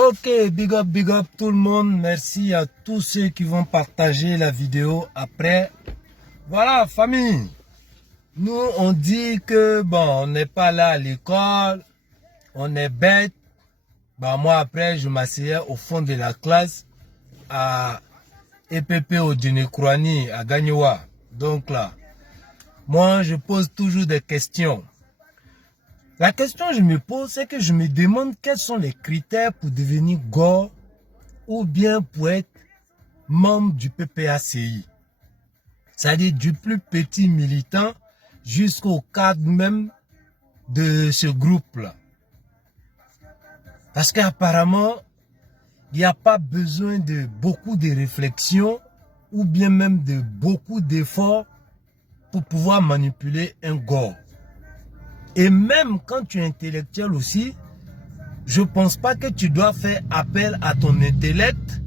Ok, big up tout le monde. Merci à tous ceux qui vont partager la vidéo après. Voilà, famille. Nous, on dit que, bon, on n'est pas là à l'école. On est bête. Bah, moi, après, je m'asseyais au fond de la classe à EPP au Djinekrouani, à Gagnoua. Donc là, moi, je pose toujours des questions. La question que je me pose, c'est que je me demande quels sont les critères pour devenir GOR ou bien pour être membre du PPACI. C'est-à-dire du plus petit militant jusqu'au cadre même de ce groupe-là. Parce qu'apparemment, il n'y a pas besoin de beaucoup de réflexion ou bien même de beaucoup d'efforts pour pouvoir manipuler un GOR. Et même quand tu es intellectuel aussi, je ne pense pas que tu dois faire appel à ton intellect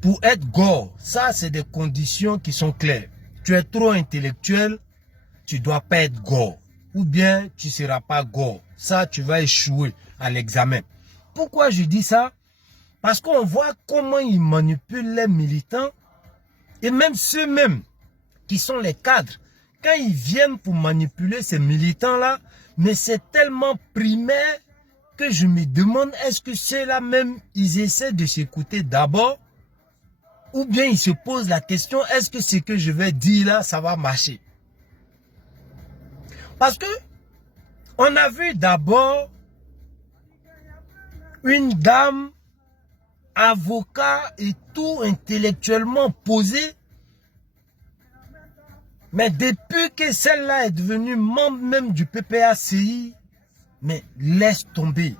pour être GOR. Ça, c'est des conditions qui sont claires. Tu es trop intellectuel, tu ne dois pas être GOR. Ou bien, tu ne seras pas GOR. Ça, tu vas échouer à l'examen. Pourquoi je dis ça? Parce qu'on voit comment ils manipulent les militants et même ceux-mêmes qui sont les cadres. Quand ils viennent pour manipuler ces militants-là, mais c'est tellement primaire que je me demande, est-ce que ceux-là même, ils essaient de s'écouter d'abord? Ou bien ils se posent la question, est-ce que ce que je vais dire là, ça va marcher? Parce que on a vu d'abord une dame, avocat et tout intellectuellement posée. Mais depuis que celle-là est devenue membre même du PPACI, mais laisse tomber.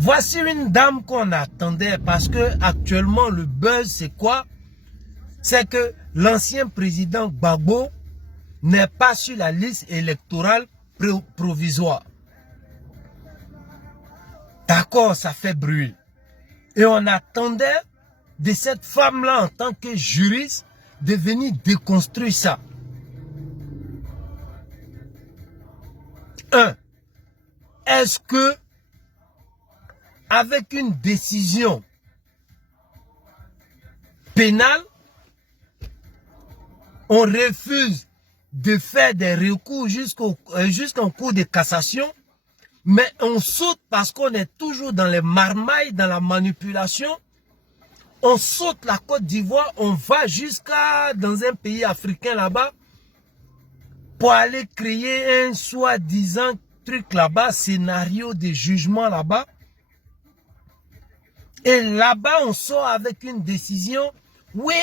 Voici une dame qu'on attendait parce que actuellement le buzz c'est quoi? C'est que l'ancien président Gbagbo n'est pas sur la liste électorale provisoire. D'accord, ça fait bruit. Et on attendait de cette femme-là en tant que juriste de venir déconstruire ça. Est-ce que avec une décision pénale, on refuse de faire des recours jusqu'en cour de cassation, mais on saute parce qu'on est toujours dans les marmailles, dans la manipulation. On saute la Côte d'Ivoire, on va jusqu'à dans un pays africain là-bas pour aller créer un soi-disant truc là-bas, scénario de jugement là-bas. Et là-bas, on sort avec une décision. Oui,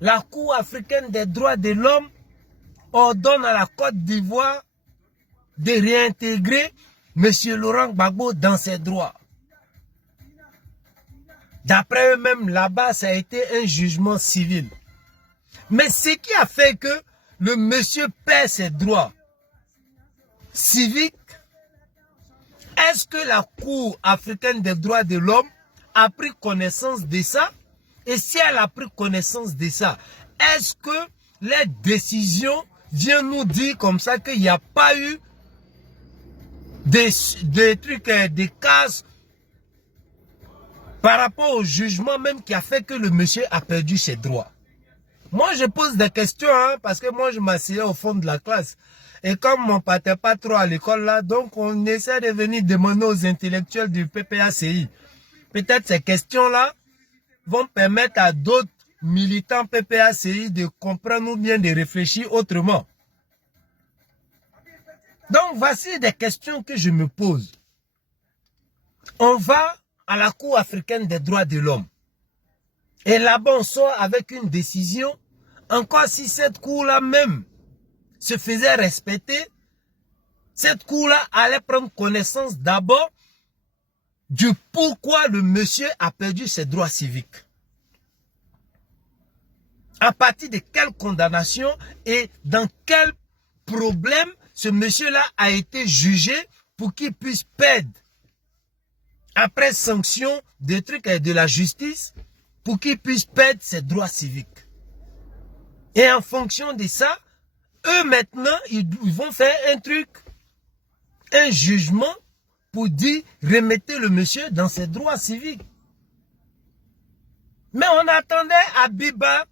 la Cour africaine des droits de l'homme ordonne à la Côte d'Ivoire de réintégrer M. Laurent Gbagbo dans ses droits. D'après eux-mêmes, là-bas, ça a été un jugement civil. Mais ce qui a fait que le monsieur perd ses droits civiques, est-ce que la Cour africaine des droits de l'homme a pris connaissance de ça? Et si elle a pris connaissance de ça, est-ce que les décisions viennent nous dire comme ça qu'il n'y a pas eu des trucs, des cases par rapport au jugement même qui a fait que le monsieur a perdu ses droits? Moi, je pose des questions, hein, parce que moi, je m'asseyais au fond de la classe. Et comme on ne partait pas trop à l'école là, donc on essaie de venir demander aux intellectuels du PPACI. Peut-être ces questions-là vont permettre à d'autres militants PPACI de comprendre ou bien de réfléchir autrement. Donc, voici des questions que je me pose. On va à la Cour africaine des droits de l'homme. Et là-bas, on sort avec une décision. Encore si cette cour-là même se faisait respecter, cette cour-là allait prendre connaissance d'abord du pourquoi le monsieur a perdu ses droits civiques. À partir de quelle condamnation et dans quel problème ce monsieur-là a été jugé pour qu'il puisse perdre, après sanction des trucs de la justice, pour qu'il puisse perdre ses droits civiques. Et en fonction de ça, eux maintenant, ils vont faire un truc, un jugement pour dire remettez le monsieur dans ses droits civiques. Mais on attendait Abiba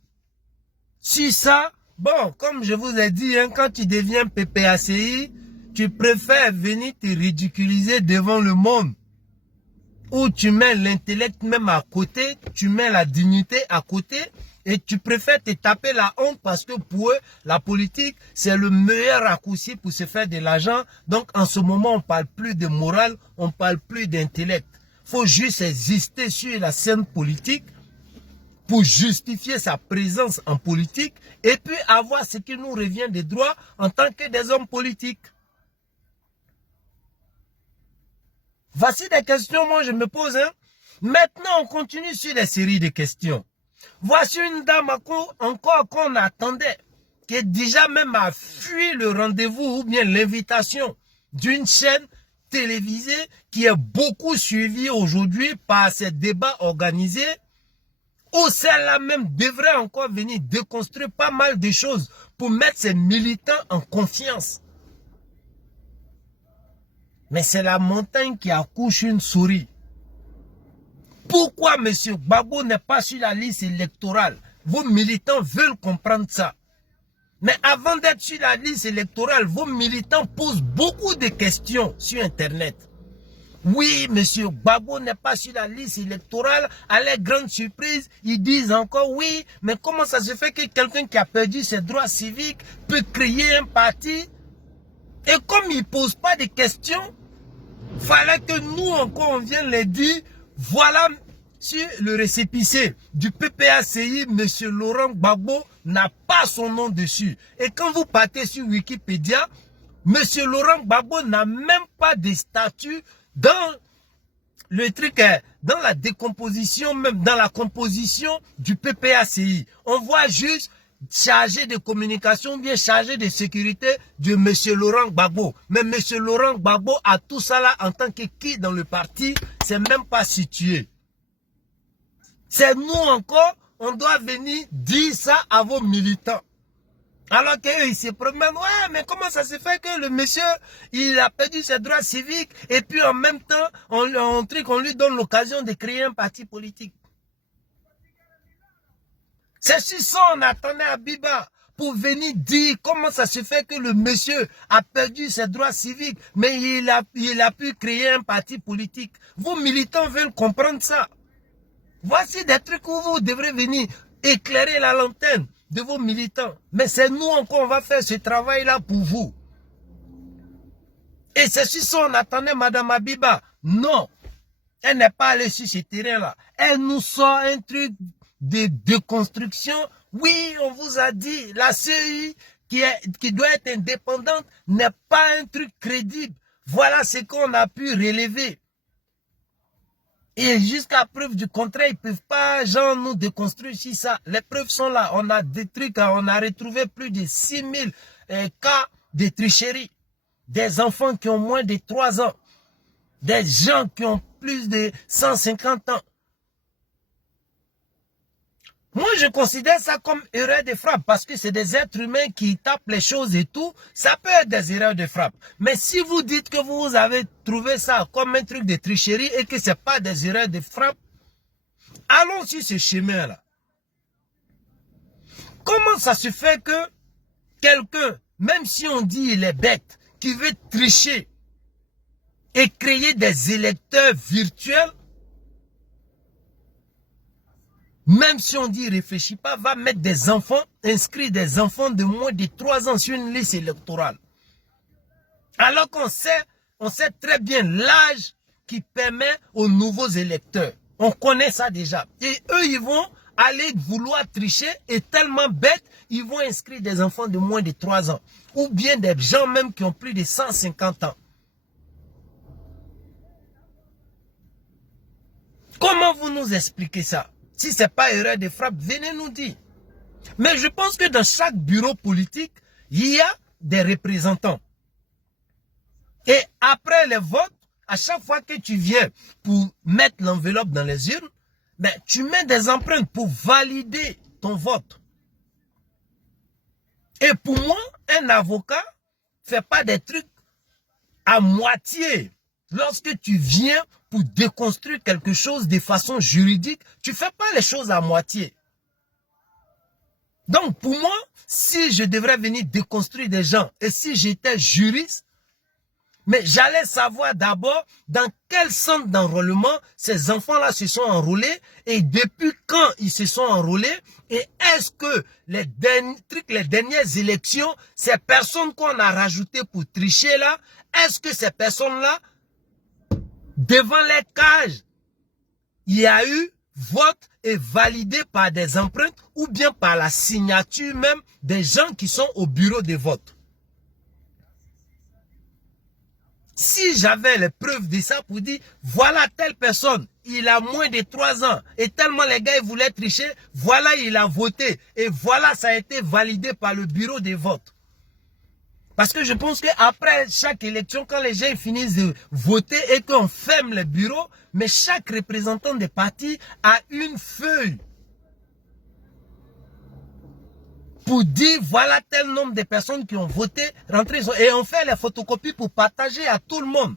sur ça. Bon, comme je vous ai dit, hein, quand tu deviens PPACI, tu préfères venir te ridiculiser devant le monde. Où tu mets l'intellect même à côté, tu mets la dignité à côté et tu préfères te taper la honte parce que pour eux, la politique, c'est le meilleur raccourci pour se faire de l'argent. Donc en ce moment, on ne parle plus de morale, on ne parle plus d'intellect. Il faut juste exister sur la scène politique pour justifier sa présence en politique et puis avoir ce qui nous revient des droits en tant que des hommes politiques. Voici des questions, moi je me pose. Hein. Maintenant, on continue sur les séries de questions. Voici une dame encore qu'on attendait, qui déjà même a fui le rendez-vous ou bien l'invitation d'une chaîne télévisée qui est beaucoup suivie aujourd'hui par ces débats organisés, où celle-là même devrait encore venir déconstruire pas mal de choses pour mettre ses militants en confiance. Mais c'est la montagne qui accouche une souris. Pourquoi M. Gbagbo n'est pas sur la liste électorale? Vos militants veulent comprendre ça. Mais avant d'être sur la liste électorale, vos militants posent beaucoup de questions sur Internet. Oui, M. Gbagbo n'est pas sur la liste électorale. À leur grande surprise, ils disent encore oui, mais comment ça se fait que quelqu'un qui a perdu ses droits civiques peut créer un parti? Et comme ils ne posent pas de questions, fallait que nous encore on vienne les dire, voilà sur le récépissé du PPACI, M. Laurent Gbagbo n'a pas son nom dessus. Et quand vous partez sur Wikipédia, M. Laurent Gbagbo n'a même pas de statut dans le truc, dans la décomposition, même dans la composition du PPACI. On voit juste chargé de communication, bien chargé de sécurité de M. Laurent Gbagbo. Mais M. Laurent Gbagbo a tout ça là en tant que qui dans le parti, c'est même pas situé. C'est nous encore, on doit venir dire ça à vos militants. Alors qu'eux, ils se promènent, ouais, mais comment ça se fait que le monsieur, il a perdu ses droits civiques et puis en même temps, on lui donne l'occasion de créer un parti politique. C'est sur ça on attendait Abiba pour venir dire comment ça se fait que le monsieur a perdu ses droits civiques, mais il a pu créer un parti politique. Vos militants veulent comprendre ça. Voici des trucs où vous devrez venir éclairer la lanterne de vos militants. Mais c'est nous encore, on va faire ce travail-là pour vous. Et c'est sur ça on attendait Madame Abiba. Non, elle n'est pas allée sur ce terrain-là. Elle nous sort un truc de déconstruction. Oui, on vous a dit, la CEI qui doit être indépendante n'est pas un truc crédible. Voilà ce qu'on a pu relever. Et jusqu'à preuve du contraire, ils ne peuvent pas, genre, nous déconstruire si ça. Les preuves sont là. On a des trucs, on a retrouvé plus de 6000 cas de tricherie. Des enfants qui ont moins de 3 ans. Des gens qui ont plus de 150 ans. Moi, je considère ça comme erreur de frappe parce que c'est des êtres humains qui tapent les choses et tout. Ça peut être des erreurs de frappe. Mais si vous dites que vous avez trouvé ça comme un truc de tricherie et que ce n'est pas des erreurs de frappe, allons sur ce chemin-là. Comment ça se fait que quelqu'un, même si on dit il est bête, qui veut tricher et créer des électeurs virtuels, même si on dit il ne réfléchit pas, va mettre des enfants, inscrire des enfants de moins de 3 ans sur une liste électorale. Alors qu'on sait très bien l'âge qui permet aux nouveaux électeurs. On connaît ça déjà. Et eux, ils vont aller vouloir tricher et tellement bêtes, ils vont inscrire des enfants de moins de 3 ans. Ou bien des gens même qui ont plus de 150 ans. Comment vous nous expliquez ça? Si ce n'est pas erreur de frappe, venez nous dire. Mais je pense que dans chaque bureau politique, il y a des représentants. Et après les votes, à chaque fois que tu viens pour mettre l'enveloppe dans les urnes, ben, tu mets des empreintes pour valider ton vote. Et pour moi, un avocat ne fait pas des trucs à moitié. lorsque tu viens pour déconstruire quelque chose de façon juridique, tu ne fais pas les choses à moitié. Donc, pour moi, si je devrais venir déconstruire des gens, et si j'étais juriste, mais j'allais savoir d'abord dans quel centre d'enrôlement ces enfants-là se sont enrôlés et depuis quand ils se sont enrôlés et est-ce que les dernières élections, ces personnes qu'on a rajoutées pour tricher là, est-ce que ces personnes-là, devant les cages, il y a eu vote et validé par des empreintes ou bien par la signature même des gens qui sont au bureau de vote. Si j'avais les preuves de ça pour dire, voilà telle personne, il a moins de 3 ans, et tellement les gars ils voulaient tricher, voilà il a voté, et voilà ça a été validé par le bureau de vote. Parce que je pense qu'après chaque élection, quand les gens finissent de voter et qu'on ferme les bureaux, mais chaque représentant des partis a une feuille pour dire voilà tel nombre de personnes qui ont voté, rentrer, et on fait les photocopies pour partager à tout le monde.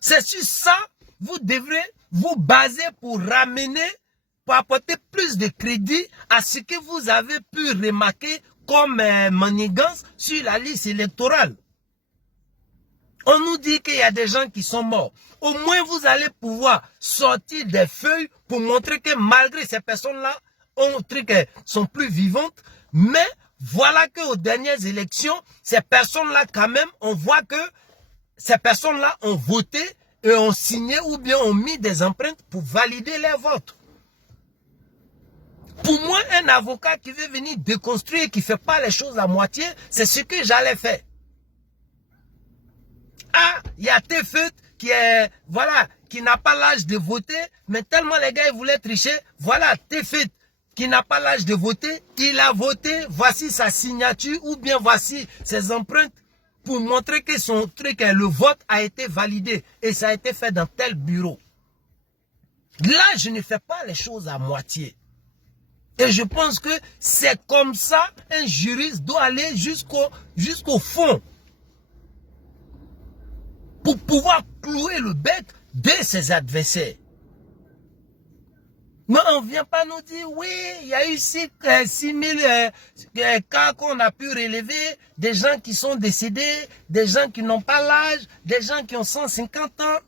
C'est sur ça, vous devrez vous baser pour ramener, pour apporter plus de crédit à ce que vous avez pu remarquer comme manigance sur la liste électorale. On nous dit qu'il y a des gens qui sont morts. Au moins, vous allez pouvoir sortir des feuilles pour montrer que malgré ces personnes-là, sont plus vivantes, mais voilà qu'aux dernières élections, ces personnes-là quand même, on voit que ces personnes-là ont voté et ont signé ou bien ont mis des empreintes pour valider les votes. Pour moi, un avocat qui veut venir déconstruire et qui ne fait pas les choses à moitié, c'est ce que j'allais faire. Ah, il y a Tefut qui est, voilà, qui n'a pas l'âge de voter, mais tellement les gars ils voulaient tricher, voilà, Tefut qui n'a pas l'âge de voter, il a voté, voici sa signature ou bien voici ses empreintes pour montrer que son truc, le vote a été validé et ça a été fait dans tel bureau. Là, je ne fais pas les choses à moitié. Et je pense que c'est comme ça un juriste doit aller jusqu'au fond pour pouvoir clouer le bec de ses adversaires. Mais on ne vient pas nous dire, oui, il y a eu 6000 cas qu'on a pu relever, des gens qui sont décédés, des gens qui n'ont pas l'âge, des gens qui ont 150 ans.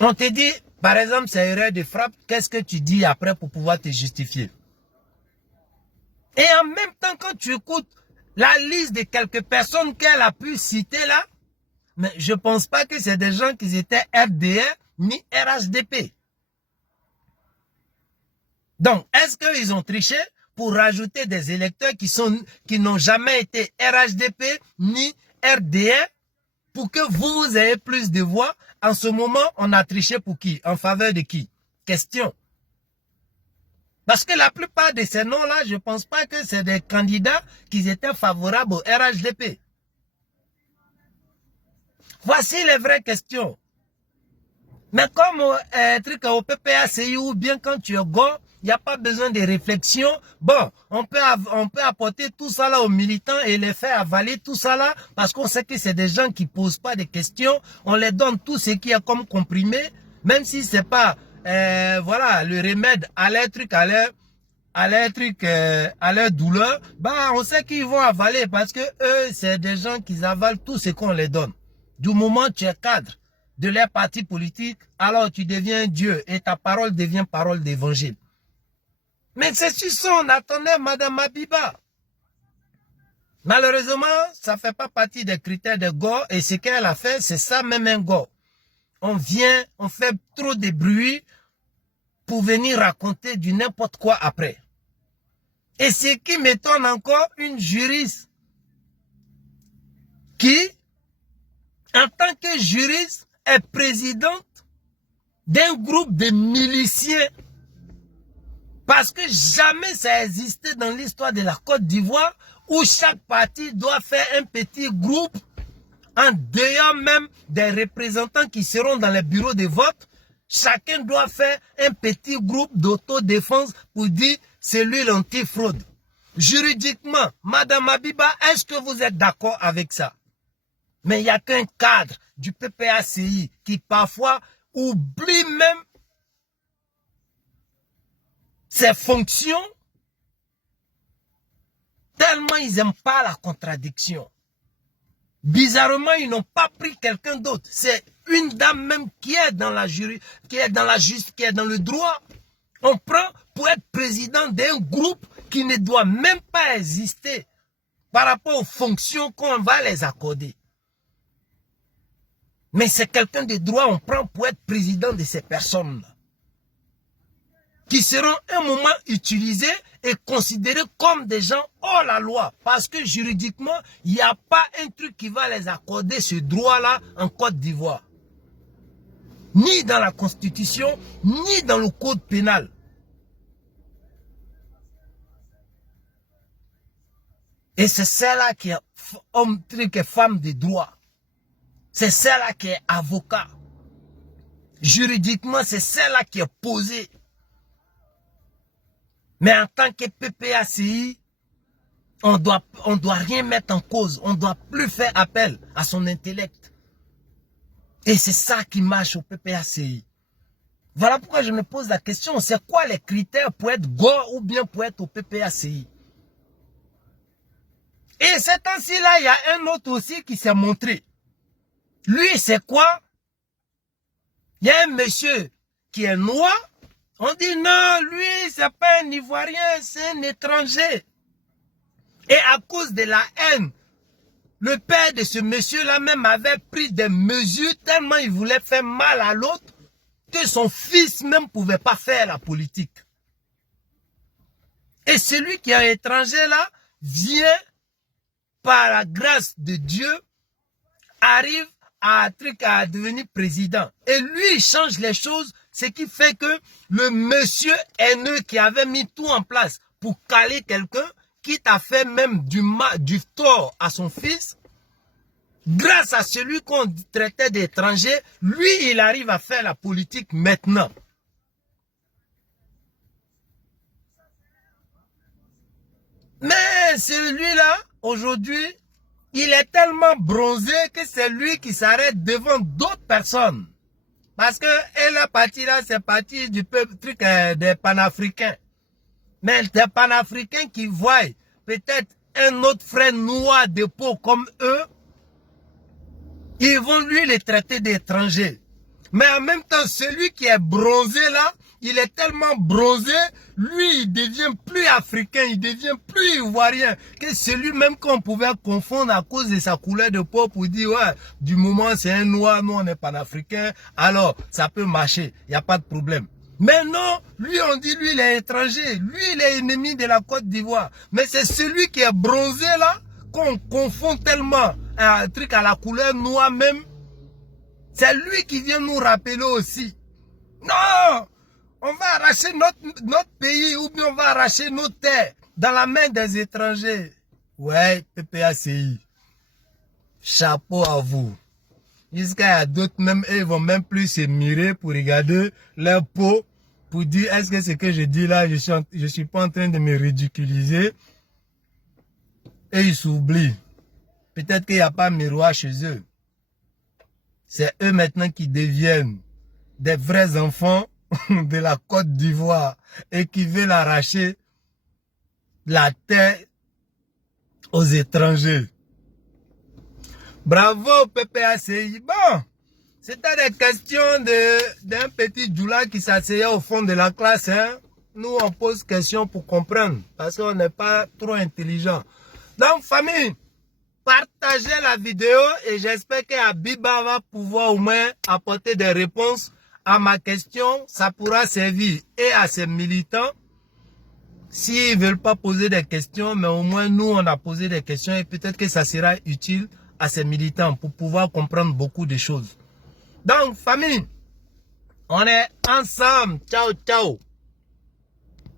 On te dit, par exemple, c'est erreur de frappe, qu'est-ce que tu dis après pour pouvoir te justifier? Et en même temps, quand tu écoutes la liste de quelques personnes qu'elle a pu citer là, mais je ne pense pas que c'est des gens qui étaient RDR ni RHDP. Donc, est-ce qu'ils ont triché pour rajouter des électeurs qui n'ont jamais été RHDP ni RDR pour que vous ayez plus de voix? En ce moment, on a triché pour qui? En faveur de qui? Question. Parce que la plupart de ces noms-là, je ne pense pas que c'est des candidats qui étaient favorables au RHDP. Voici les vraies questions. Mais comme au PPACI ou bien quand tu es gars, il n'y a pas besoin de réflexion. Bon, on peut apporter tout ça là aux militants et les faire avaler tout ça là parce qu'on sait que c'est des gens qui ne posent pas de questions. On les donne tout ce qui est comme comprimé, même si ce n'est pas voilà, le remède à leur truc, à leur douleur. Bah, on sait qu'ils vont avaler parce que eux, c'est des gens qui avalent tout ce qu'on les donne. Du moment où tu es cadre de leur parti politique, alors tu deviens Dieu et ta parole devient parole d'évangile. Mais c'est sur ça on attendait Madame Mabiba. Malheureusement, ça ne fait pas partie des critères de Go et ce qu'elle a fait, c'est ça même un Go. On vient, on fait trop de bruit pour venir raconter du n'importe quoi après. Et ce qui m'étonne encore, une juriste qui, en tant que juriste, est présidente d'un groupe de miliciens. Parce que jamais ça a existé dans l'histoire de la Côte d'Ivoire où chaque parti doit faire un petit groupe en dehors même des représentants qui seront dans les bureaux de vote. Chacun doit faire un petit groupe d'autodéfense pour dire c'est lui l'antifraude. Juridiquement, Madame Abiba, est-ce que vous êtes d'accord avec ça? Mais il n'y a qu'un cadre du PPACI qui parfois oublie même ses fonctions tellement ils n'aiment pas la contradiction. Bizarrement, ils n'ont pas pris quelqu'un d'autre. C'est une dame même qui est dans la jury, qui est dans la justice, qui est dans le droit. On prend pour être président d'un groupe qui ne doit même pas exister par rapport aux fonctions qu'on va les accorder. Mais c'est quelqu'un de droit, on prend pour être président de ces personnes-là, qui seront un moment utilisés et considérés comme des gens hors la loi. Parce que juridiquement, il n'y a pas un truc qui va les accorder ce droit-là en Côte d'Ivoire. Ni dans la Constitution, ni dans le Code pénal. Et c'est celle-là qui est homme, qui est femme de droit. C'est celle-là qui est avocat. Juridiquement, c'est celle-là qui est posée. Mais en tant que PPACI, on doit rien mettre en cause. On ne doit plus faire appel à son intellect. Et c'est ça qui marche au PPACI. Voilà pourquoi je me pose la question. C'est quoi les critères pour être gore ou bien pour être au PPACI? Et ces temps-ci-là, il y a un autre aussi qui s'est montré. Lui, c'est quoi? Il y a un monsieur qui est noir. On dit non, lui, c'est pas un Ivoirien, c'est un étranger. Et à cause de la haine, le père de ce monsieur-là même avait pris des mesures tellement il voulait faire mal à l'autre que son fils même ne pouvait pas faire la politique. Et celui qui est étranger là vient, par la grâce de Dieu, arrive à devenir président. Et lui, il change les choses, ce qui fait que le monsieur haineux qui avait mis tout en place pour caler quelqu'un, quitte à faire même du tort à son fils, grâce à celui qu'on traitait d'étranger, lui, il arrive à faire la politique maintenant. Mais celui-là, aujourd'hui, il est tellement bronzé que c'est lui qui s'arrête devant d'autres personnes. Parce que la partie là, c'est partie du peuple, truc des panafricains. Mais des panafricains qui voient peut-être un autre frère noir de peau comme eux, ils vont lui les traiter d'étrangers. Mais en même temps, celui qui est bronzé là, il est tellement bronzé, lui, il devient plus africain, il devient plus ivoirien que celui même qu'on pouvait confondre à cause de sa couleur de peau pour dire, ouais, du moment c'est un noir, nous on est panafricain, alors ça peut marcher, il n'y a pas de problème. Mais non, lui on dit, lui il est étranger, lui il est ennemi de la Côte d'Ivoire. Mais c'est celui qui est bronzé là, qu'on confond tellement un truc à la couleur noire même. C'est lui qui vient nous rappeler aussi. Non! On va arracher notre pays ou bien on va arracher nos terres dans la main des étrangers. Ouais, PPACI. Chapeau à vous. Jusqu'à d'autres même, ils vont même plus se mirer pour regarder leur peau, pour dire est-ce que ce que je dis là, je suis pas en train de me ridiculiser. Et ils s'oublient. Peut-être qu'il n'y a pas miroir chez eux. C'est eux maintenant qui deviennent des vrais enfants de la Côte d'Ivoire et qui veulent arracher la terre aux étrangers. Bravo PPACI. Bon, c'était des questions d'un petit Djoula qui s'asseyait au fond de la classe. Hein. Nous, on pose questions pour comprendre parce qu'on n'est pas trop intelligent. Donc, famille, partagez la vidéo et j'espère qu'Abiba va pouvoir au moins apporter des réponses à ma question. Ça pourra servir et à ses militants s'ils ne veulent pas poser des questions, mais au moins nous on a posé des questions et peut-être que ça sera utile à ces militants pour pouvoir comprendre beaucoup de choses. Donc famille, on est ensemble. Ciao, ciao.